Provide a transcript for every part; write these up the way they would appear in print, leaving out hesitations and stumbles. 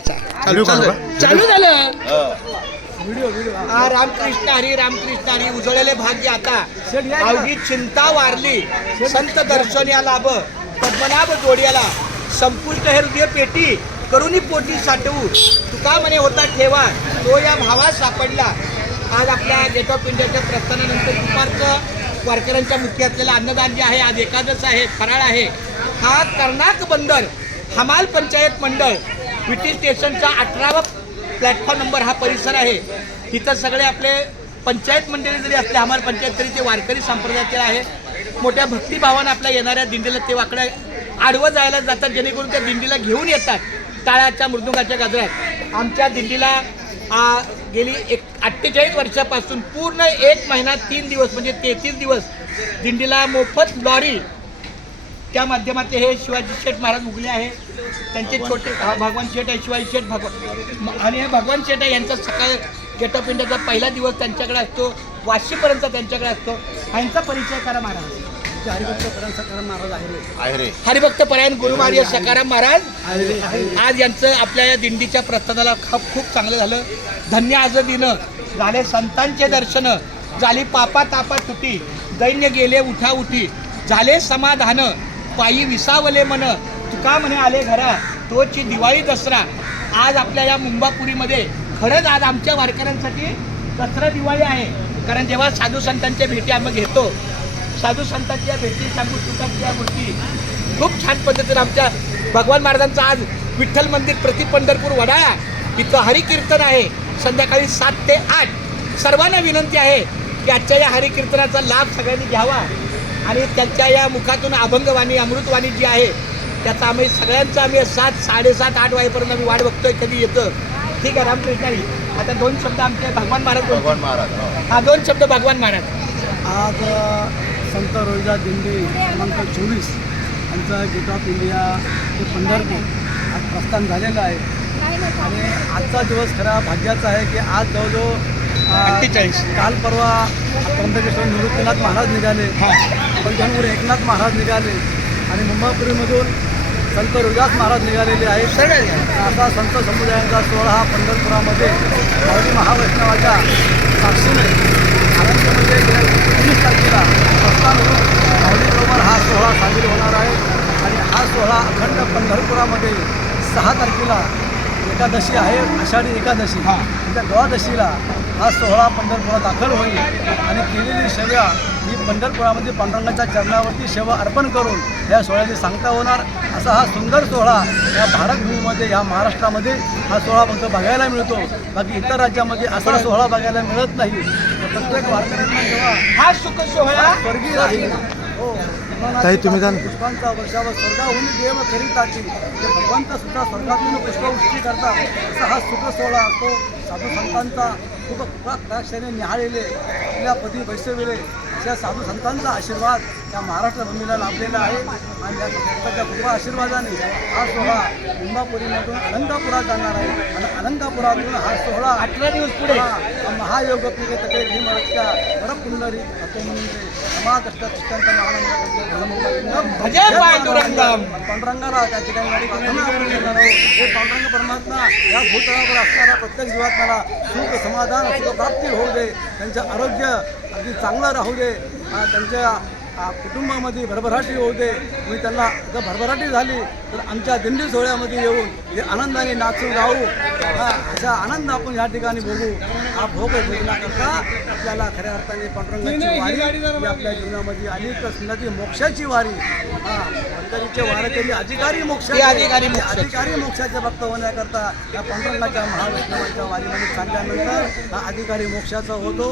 चालू झालं. रामकृष्ण हरी उजळलेले भाग्य आता अवघी चिंता वारली संत दर्शनिया लाभ पद्मनाभ जोडियाला संपुष्ट हे हृदय पेटी करुणी पोटी साठवू तुका म्हणे होता ठेवा तो या भावात सापडला. आज आपल्या गेट ऑफ इंडियाच्या प्रस्थानानंतर दुपारचं वारकऱ्यांच्या मुख्य असलेलं अन्नदान जे आहे, आज एकादश आहे, फराळ आहे. हा कर्नाक बंदर हमाल पंचायत मंडळ विटी स्टेशनचा 18वा प्लॅटफॉर्म नंबर हा परिसर आहे. इथं सगळे आपले पंचायत मंडळी जरी असले हमाल पंचायत तरी ते वारकरी संप्रदायाचे आहे. मोठ्या भक्तिभावानं आपल्या येणाऱ्या दिंडीला ते वाकडे आडवं जायला जातात, जेणेकरून त्या दिंडीला घेऊन येतात टाळाच्या मृदुंगाच्या गजरात. आमच्या दिंडीला गेली 48 वर्षापासून पूर्ण 1 महिना 3 दिवस म्हणजे 33 दिवस दिंडीला मोफत लॉरी त्या माध्यमातले हे शिवाजी शेठ महाराज उगले आहे. त्यांचे छोटे भगवान शेठ आहे, शिवाजी शेठ भगवान आणि हे भगवान शेठ आहे. यांचा सकाळ गेट ऑफ इंडियाचा पहिला दिवस त्यांच्याकडे असतो, वाशीपर्यंत त्यांच्याकडे असतो. यांचा परिचय करा महाराज. हरिभक्त परायण सकाराम महाराज आहे. हरिभक्त परायण गुरुमार्य सकाराम महाराज. आज यांचं आपल्या या दिंडीच्या प्रस्थानाला खूप चांगलं झालं. धन्य आज दिन झाले संतांचे दर्शन, झाली पापा तापा तुटी, दैन्य गेले उठा उठी, झाले समाधान पायी विसावले मन तुका म्हणे आले घरा तोची दिवाळी दसरा. आज आपल्या या मुंबापुरीमध्ये खरंच आज आमच्या वारकऱ्यांसाठी दसरा दिवाळी आहे. कारण जेव्हा साधू संतांच्या भेटी आम्ही घेतो, साधू संतांच्या भेटी सांगू तुकांच्या गोष्टी खूप छान पद्धतीने आमच्या भगवान महाराजांचं आज विठ्ठल मंदिर प्रति पंढरपूर वडाळा इथं हरिकीर्तन आहे संध्याकाळी 7 ते 8. सर्वांना विनंती आहे की आजच्या या हरिकीर्तनाचा लाभ सगळ्यांनी घ्यावा आणि त्यांच्या या मुखातून अभंगवाणी अमृतवाणी जी आहे त्याचा आम्ही सगळ्यांचा 7, 7:30, 8 वाजेपर्यंत आम्ही वाट बघतोय कधी येतं. ठीक आहे रामकृष्णारी. आता 2 शब्द आमचे भगवान महाराज. हा 2 शब्द भगवान महाराज. आज संत रोहिदास दिंडी क्रमांक 24 यांचा गेट ऑफ इंडिया ते पंढरपूर आज प्रस्थान झालेलं आहे. आणि आजचा दिवस खरा भाग्याचा आहे की आज जवळजवळ 48 काल परवा त्र्यंबकेश्वर निवृत्तीनाथ महाराज निघाले, पंढरपूर एकनाथ महाराज निघाले आणि मुंबापुरीमधून संत रोहिदास महाराज निघालेले आहेत. असा संत समुदायांचा सोहळा हा पंढरपुरामध्ये माऊली महावैष्णवाच्या साक्षीने आनंदमध्ये 19 तारखेला प्रस्थान होऊन माऊलीबरोबर हा सोहळा साजरी होणार आहे. आणि हा सोहळा अखंड पंढरपुरामध्ये 6 तारखेला एकादशी आहे, आषाढी एकादशी. त्या द्वादशीला हा सोहळा पंढरपुरात दाखल होईल आणि केलेली सेवा ही पंढरपुरामध्ये पांडुरंगाच्या चरणावरती सेवा अर्पण करून या सोहळ्याची सांगता होणार. असा हा सुंदर सोहळा या भारतभूमीमध्ये या महाराष्ट्रामध्ये हा सोहळा फक्त बघायला मिळतो. बाकी इतर राज्यामध्ये असा सोहळा बघायला मिळत नाही. प्रत्येक वारकऱ्यांना जेव्हा हा सुख सोहळा स्वर्गीय राहील तुम्ही पुष्पांचा वर्षावर स्वर्गाहून देव करीताची ते भगवंत सुद्धा स्वर्गातून पुष्पवृष्टी करतात. असा हा सुख सोहळा असतो. साधू संतांचा खूप कटाक्षाने निहाळलेले आपल्या पदी बैसविले अशा साधू संतांचा आशीर्वाद या महाराष्ट्र भूमीला लाभलेला आहे. आणि या संतांच्या कृपा आशीर्वादाने हा सोहळा मुंबापुरीमधून अनंतापुरात जाणार आहे आणि अनंतापुरातून हा सोहळा 18 दिवस पुढे महायोग पिके तटे भीमरच्या वरपुंडरी समाकष्टांत पांडुरंगाला त्या ठिकाणी हे पांडुरंग परमात्मा या भूतळावर असणाऱ्या प्रत्येक जीवात्म्याला सुख समाधान सुखप्राप्ती होऊ दे, त्यांचं आरोग्य अगदी चांगलं राहू दे, त्यांच्या कुटुंबामध्ये भरभराटी होऊ दे. मी त्यांना जर भरभराटी झाली तर आमच्या दिंडी सोहळ्यामध्ये येऊन हे आनंदाने नाचून गाऊ अशा आनंद आपण या ठिकाणी बघू. हा भोग भोगण्याकरता आपल्याला खऱ्या अर्थाने पांडुरंगाची वारी आपल्या जीवनामध्ये आली तर सुंदरची मोक्षाची वारी. पंढरीचे वारकरी अधिकारी मोक्षाचे भक्त होण्याकरता या पांडुरंगाच्या महावैष्णवांच्या वारीमध्ये चालल्यानंतर हा अधिकारी मोक्षाचा होतो.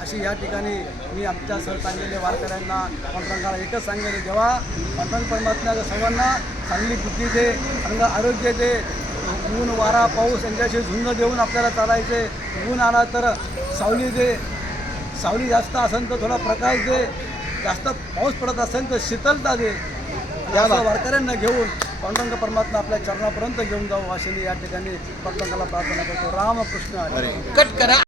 अशी या ठिकाणी मी आमच्या सर चांगलेल्या वारकऱ्यांना पांडुरंगाला एकच सांगेन, जेव्हा पांडुरंग परमात्म्याच्या सर्वांना चांगली बुद्धी दे, चांगलं आरोग्य दे, ऊन वारा पाऊस यांच्याशी झुंज देऊन आपल्याला चालायचे. ऊन आला तर सावली दे, सावली जास्त असेल तर थोडा प्रकाश दे, जास्त पाऊस पडत असेल तर शीतलता दे. या वारकऱ्यांना घेऊन पांडुरंग परमात्मा आपल्या चरणापर्यंत घेऊन जाऊ अशी या ठिकाणी पांडुरंगाला प्रार्थना करतो. रामकृष्ण हरी. कट करा.